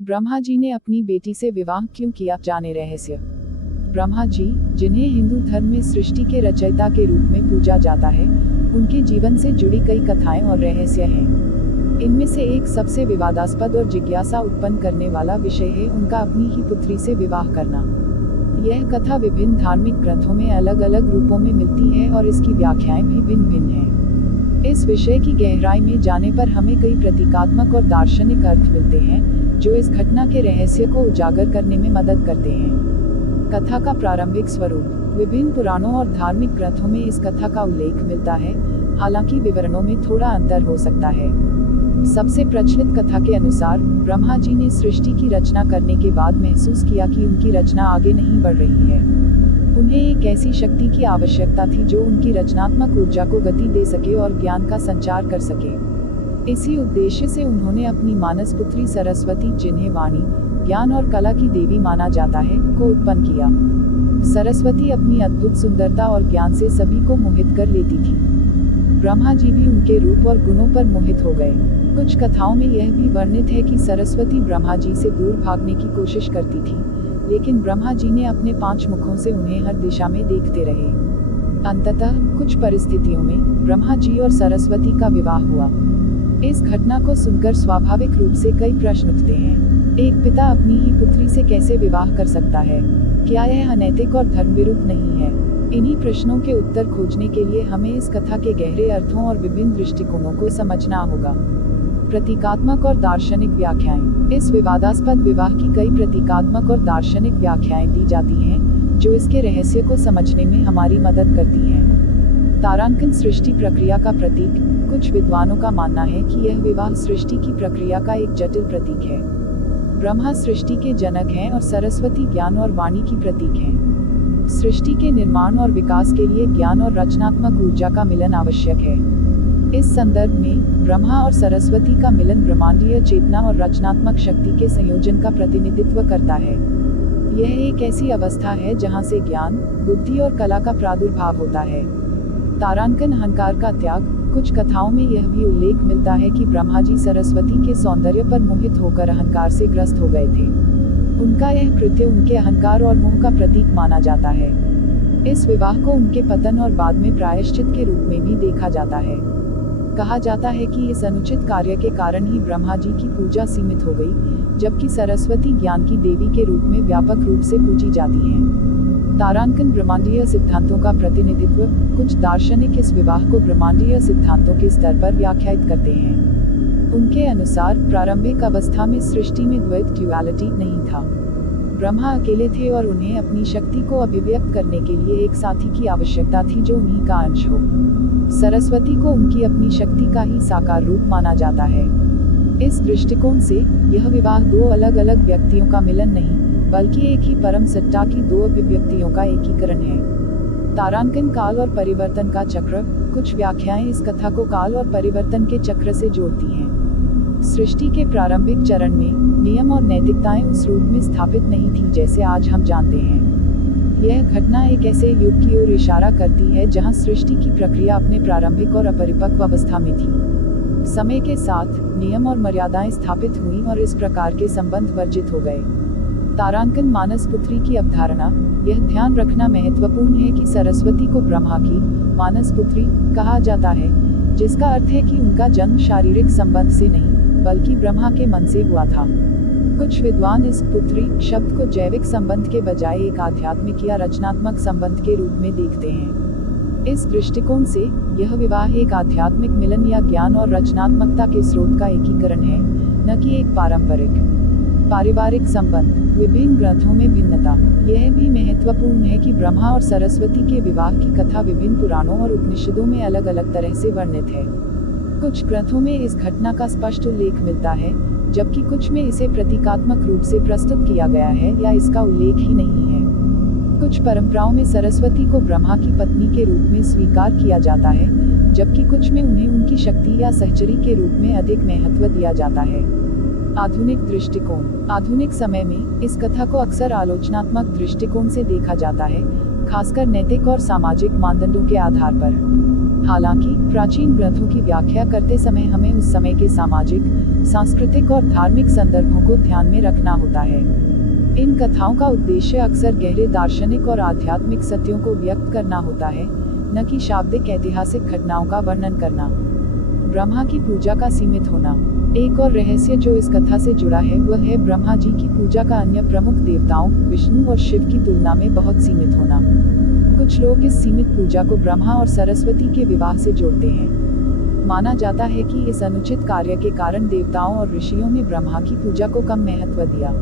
ब्रह्मा जी ने अपनी बेटी से विवाह क्यों किया, जाने रहस्य। ब्रह्मा जी, जिन्हें हिंदू धर्म में सृष्टि के रचयिता के रूप में पूजा जाता है, उनके जीवन से जुड़ी कई कथाएं और रहस्य हैं। इनमें से एक सबसे विवादास्पद और जिज्ञासा उत्पन्न करने वाला विषय है उनका अपनी ही पुत्री से विवाह करना। यह कथा विभिन्न धार्मिक ग्रंथों में अलग अलग रूपों में मिलती है और इसकी व्याख्याएं भी भिन्न भिन्न हैं। इस विषय की गहराई में जाने पर हमें कई प्रतीकात्मक और दार्शनिक अर्थ मिलते हैं, जो इस घटना के रहस्य को उजागर करने में मदद करते हैं। कथा का प्रारंभिक स्वरूप। विभिन्न पुराणों और धार्मिक ग्रंथों में इस कथा का उल्लेख मिलता है, हालांकि विवरणों में थोड़ा अंतर हो सकता है। सबसे प्रचलित कथा के अनुसार, ब्रह्मा जी ने सृष्टि की रचना करने के बाद महसूस किया कि उनकी रचना आगे नहीं बढ़ रही है। उन्हें एक ऐसी शक्ति की आवश्यकता थी जो उनकी रचनात्मक ऊर्जा को गति दे सके और ज्ञान का संचार कर सके। इसी उद्देश्य से उन्होंने अपनी मानस पुत्री सरस्वती, जिन्हें वाणी, ज्ञान और कला की देवी माना जाता है, को उत्पन्न किया। सरस्वती अपनी अद्भुत सुंदरता और ज्ञान से सभी को मोहित कर लेती थी। ब्रह्मा जी भी उनके रूप और गुणों पर मोहित हो गए। कुछ कथाओं में यह भी वर्णित है कि सरस्वती ब्रह्मा जी से दूर भागने की कोशिश करती थी, लेकिन ब्रह्मा जी ने अपने 5 मुखों से उन्हें हर दिशा में देखते रहे। अंततः कुछ परिस्थितियों में ब्रह्मा जी और सरस्वती का विवाह हुआ। इस घटना को सुनकर स्वाभाविक रूप से कई प्रश्न उठते हैं। एक पिता अपनी ही पुत्री से कैसे विवाह कर सकता है? क्या यह अनैतिक और धर्म विरुद्ध नहीं है? इन्हीं प्रश्नों के उत्तर खोजने के लिए हमें इस कथा के गहरे अर्थों और विभिन्न दृष्टिकोणों को समझना होगा। प्रतीकात्मक और दार्शनिक व्याख्याएं। इस विवादास्पद विवाह की कई प्रतीकात्मक और दार्शनिक व्याख्याएं दी जाती हैं, जो इसके रहस्य को समझने में हमारी मदद करती हैं। तारांकन सृष्टि प्रक्रिया का प्रतीक। कुछ विद्वानों का मानना है कि यह विवाह सृष्टि की प्रक्रिया का एक जटिल प्रतीक है। ब्रह्मा सृष्टि के जनक हैं और सरस्वती ज्ञान और वाणी की प्रतीक हैं। सृष्टि के निर्माण और विकास के लिए ज्ञान और रचनात्मक ऊर्जा का मिलन आवश्यक है। इस संदर्भ में ब्रह्मा और सरस्वती का मिलन ब्रह्मांडीय चेतना और रचनात्मक शक्ति के संयोजन का प्रतिनिधित्व करता है। यह एक ऐसी अवस्था है जहां से ज्ञान, बुद्धि और कला का प्रादुर्भाव होता है। तारांकन अहंकार का त्याग। कुछ कथाओं में यह भी उल्लेख मिलता है कि ब्रह्मा जी सरस्वती के सौंदर्य पर मोहित होकर अहंकार से ग्रस्त हो गए थे। उनका यह कृत्य उनके अहंकार और मोह का प्रतीक माना जाता है। इस विवाह को उनके पतन और बाद में प्रायश्चित के रूप में भी देखा जाता है। कहा जाता है कि इस अनुचित कार्य के कारण ही ब्रह्मा जी की पूजा सीमित हो गई, जबकि सरस्वती ज्ञान की देवी के रूप में व्यापक रूप से पूजी जाती हैं। तारांकन ब्रह्मांडीय सिद्धांतों का प्रतिनिधित्व। कुछ दार्शनिक इस विवाह को ब्रह्मांडीय सिद्धांतों के स्तर पर व्याख्यायित करते हैं। उनके अनुसार प्रारंभिक अवस्था में सृष्टि में द्वैत ड्युअलिटी नहीं था। ब्रह्मा अकेले थे और उन्हें अपनी शक्ति को अभिव्यक्त करने के लिए एक साथी की आवश्यकता थी जो उन्हीं का अंश हो। सरस्वती को उनकी अपनी शक्ति का ही साकार रूप माना जाता है। इस दृष्टिकोण से यह विवाह 2 अलग अलग व्यक्तियों का मिलन नहीं, बल्कि एक ही परम सत्ता की 2 अभिव्यक्तियों का एकीकरण है। तारांकन काल और परिवर्तन का चक्र। कुछ व्याख्याएं इस कथा को काल और परिवर्तन के चक्र से जोड़ती हैं। सृष्टि के प्रारंभिक चरण में नियम और नैतिकताएं उस रूप में स्थापित नहीं थी जैसे आज हम जानते हैं। यह घटना एक ऐसे युग की ओर इशारा करती है जहां सृष्टि की प्रक्रिया अपने प्रारंभिक और अपरिपक्व अवस्था में थी। समय के साथ नियम और मर्यादाएं स्थापित हुई और इस प्रकार के संबंध वर्जित हो गए। तारांकन मानस पुत्री की अवधारणा। यह ध्यान रखना महत्वपूर्ण है कि सरस्वती को ब्रह्मा की मानस पुत्री कहा जाता है, जिसका अर्थ है कि उनका जन्म शारीरिक संबंध से नहीं, बल्कि ब्रह्मा के मन से हुआ था। कुछ विद्वान इस पुत्री शब्द को जैविक संबंध के बजाय एक आध्यात्मिक या रचनात्मक संबंध के रूप में देखते हैं। इस दृष्टिकोण से यह विवाह एक आध्यात्मिक मिलन या ज्ञान और रचनात्मकता के स्रोत का एकीकरण है, न कि एक पारिवारिक संबंध। विभिन्न ग्रंथों में भिन्नता। यह भी महत्वपूर्ण है कि ब्रह्मा और सरस्वती के विवाह की कथा विभिन्न पुराणों और उपनिषदों में अलग अलग तरह से वर्णित है। कुछ ग्रंथों में इस घटना का स्पष्ट उल्लेख मिलता है, जबकि कुछ में इसे प्रतीकात्मक रूप से प्रस्तुत किया गया है या इसका उल्लेख ही नहीं है। कुछ परंपराओं में सरस्वती को ब्रह्मा की पत्नी के रूप में स्वीकार किया जाता है, जबकि कुछ में उन्हें उनकी शक्ति या सहचरी के रूप में अधिक महत्व दिया जाता है। आधुनिक दृष्टिकोण। आधुनिक समय में इस कथा को अक्सर आलोचनात्मक दृष्टिकोण से देखा जाता है, खासकर नैतिक और सामाजिक मानदंडों के आधार पर। हालांकि प्राचीन ग्रंथों की व्याख्या करते समय हमें उस समय के सामाजिक, सांस्कृतिक और धार्मिक संदर्भों को ध्यान में रखना होता है। इन कथाओं का उद्देश्य अक्सर गहरे दार्शनिक और आध्यात्मिक सत्यों को व्यक्त करना होता है, न कि शाब्दिक ऐतिहासिक घटनाओं का वर्णन करना। ब्रह्मा की पूजा का सीमित होना। एक और रहस्य जो इस कथा से जुड़ा है वह है ब्रह्मा जी की पूजा का अन्य प्रमुख देवताओं विष्णु और शिव की तुलना में बहुत सीमित होना। कुछ लोग इस सीमित पूजा को ब्रह्मा और सरस्वती के विवाह से जोड़ते हैं। माना जाता है कि इस अनुचित कार्य के कारण देवताओं और ऋषियों ने ब्रह्मा की पूजा को कम महत्व दिया।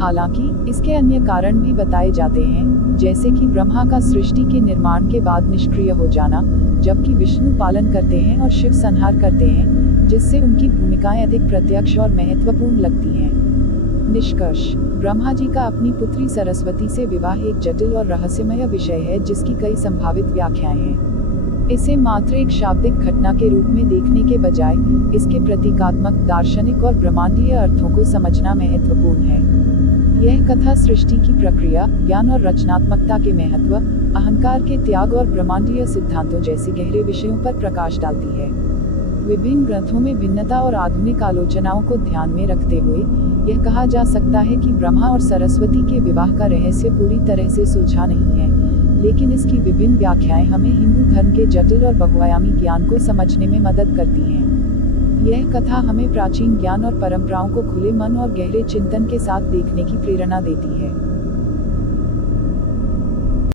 हालांकि इसके अन्य कारण भी बताए जाते हैं, जैसे कि ब्रह्मा का सृष्टि के निर्माण के बाद निष्क्रिय हो जाना, जबकि विष्णु पालन करते हैं और शिव संहार करते हैं, जिससे उनकी भूमिकाएं अधिक प्रत्यक्ष और महत्वपूर्ण लगती हैं। निष्कर्ष: ब्रह्मा जी का अपनी पुत्री सरस्वती से विवाह एक जटिल और रहस्यमय विषय है जिसकी कई संभावित व्याख्याएं हैं। इसे मात्र एक शाब्दिक घटना के रूप में देखने के बजाय इसके प्रतीकात्मक, दार्शनिक और ब्रह्मांडीय अर्थों को समझना महत्वपूर्ण है। यह कथा सृष्टि की प्रक्रिया, ज्ञान और रचनात्मकता के महत्व, अहंकार के त्याग और ब्रह्मांडीय सिद्धांतों जैसे गहरे विषयों पर प्रकाश डालती है। विभिन्न ग्रंथों में भिन्नता और आधुनिक आलोचनाओं को ध्यान में रखते हुए यह कहा जा सकता है कि ब्रह्मा और सरस्वती के विवाह का रहस्य पूरी तरह से सुलझा नहीं है, लेकिन इसकी विभिन्न व्याख्याएं हमें हिंदू धर्म के जटिल और बहुआयामी ज्ञान को समझने में मदद करती हैं। यह कथा हमें प्राचीन ज्ञान और परंपराओं को खुले मन और गहरे चिंतन के साथ देखने की प्रेरणा देती है।